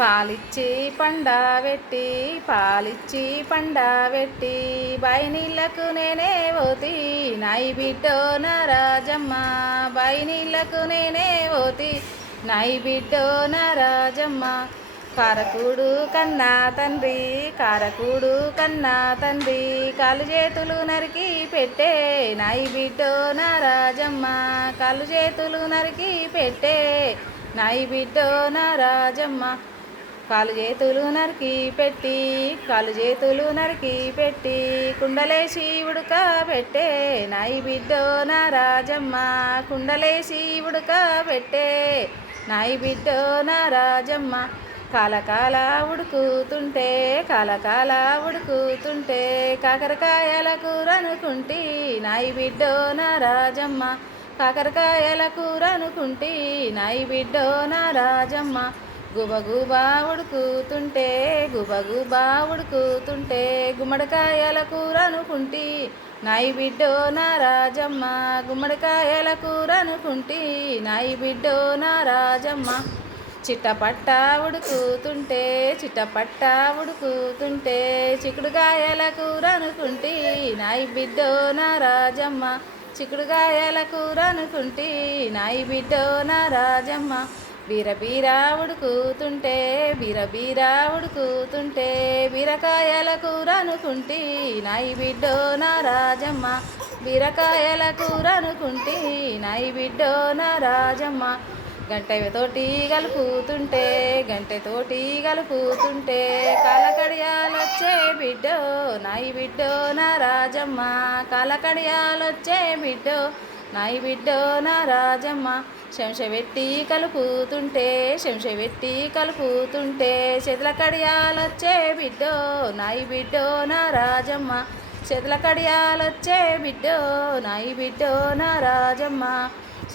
పాలిచ్చి పండబెట్టి పాలిచ్చి పండబెట్టి బాయి నీళ్ళకు నేనే పోతి నాయి బిడ్డో నా రాజమ్మ బాయి నీళ్ళకు నేనే పోతి నాయి బిడ్డో నా రాజమ్మ కారకూడు కన్నా తండ్రి కారకూడు కన్నా తండ్రి కాలు చేతులు నరికి పెట్టే నాయి బిడ్డో నా రాజమ్మ కాలు చేతులు నరికి పెట్టే నాయి బిడ్డో నా రాజమ్మ కాలు చేతులు నరికి పెట్టి కాలు చేతులు నరికి పెట్టి కుండలేసి ఉడక పెట్టే నాయి బిడ్డో నా రాజమ్మ కుండలేసి ఉడక పెట్టే నాయి బిడ్డో నా రాజమ్మ కాలకాల ఉడుకుతుంటే కాలకాల ఉడుకుతుంటే కాకరకాయల కూరనుకుంటి నాయి బిడ్డో నా రాజమ్మ కాకరకాయల కూరనుకుంటి నాయి బిడ్డో నా రాజమ్మ గుబగుబా ఉడుకుతుంటే గుబగుబా ఉడుకుతుంటే గుమ్మడికాయల కూరనుకుంటి నాయి బిడ్డో నా రాజమ్మ గుమ్మడికాయల కూరనుకుంటి నాయి బిడ్డో నా రాజమ్మ చిట్టపట్ట ఉడుకుతుంటే చిట్టపట్ట ఉడుకుతుంటే చిక్కుడుకాయల కూరనుకుంటి నాయి బిడ్డో నా రాజమ్మ చిక్కుడుకాయల కూరనుకుంటి నాయి బిడ్డో నా రాజమ్మ బీరబీర ఉడుకుతుంటే బీరబీర ఉడుకుతుంటే బీరకాయల కూరనుకుంటి నాయి బిడ్డో నా రాజమ్మ బీరకాయల కూరనుకుంటి నాయి బిడ్డో నా రాజమ్మ గంటతోటి కలుపుతుంటే గంటతోటి కలుపుతుంటే కాలకడియాలొచ్చే బిడ్డో నాయి బిడ్డో నా రాజమ్మ కాలకడియాలొచ్చే బిడ్డో నాయి బిడ్డో నా రాజమ్మ శంషబెట్టి కలుపుతుంటే శంషబెట్టి కలుపుతుంటే చేతుల కడియాలొచ్చే బిడ్డో నాయి బిడ్డో నా రాజమ్మ చేతుల కడియాలొచ్చే బిడ్డో నాయి బిడ్డో నా రాజమ్మ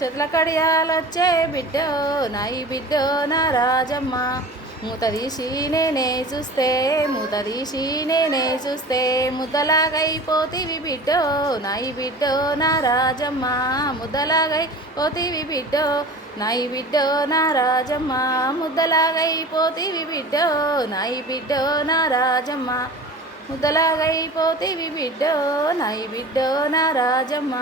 చేతుల కడియాలొచ్చే బిడ్డో నాయి బిడ్డో నా రాజమ్మ మూత తీసి నేనే చూస్తే మూత తీసి నేనే చూస్తే ముద్దలాగైపోతివి బిడ్డో నాయి బిడ్డో నా రాజమ్మ ముద్దలాగైపోతివి బిడ్డో నాయి బిడ్డో నా రాజమ్మ ముద్దలాగైపోతివి బిడ్డో నాయి బిడ్డో నా రాజమ్మ ముద్దలాగైపోతివి బిడ్డో నాయి బిడ్డో నా రాజమ్మ.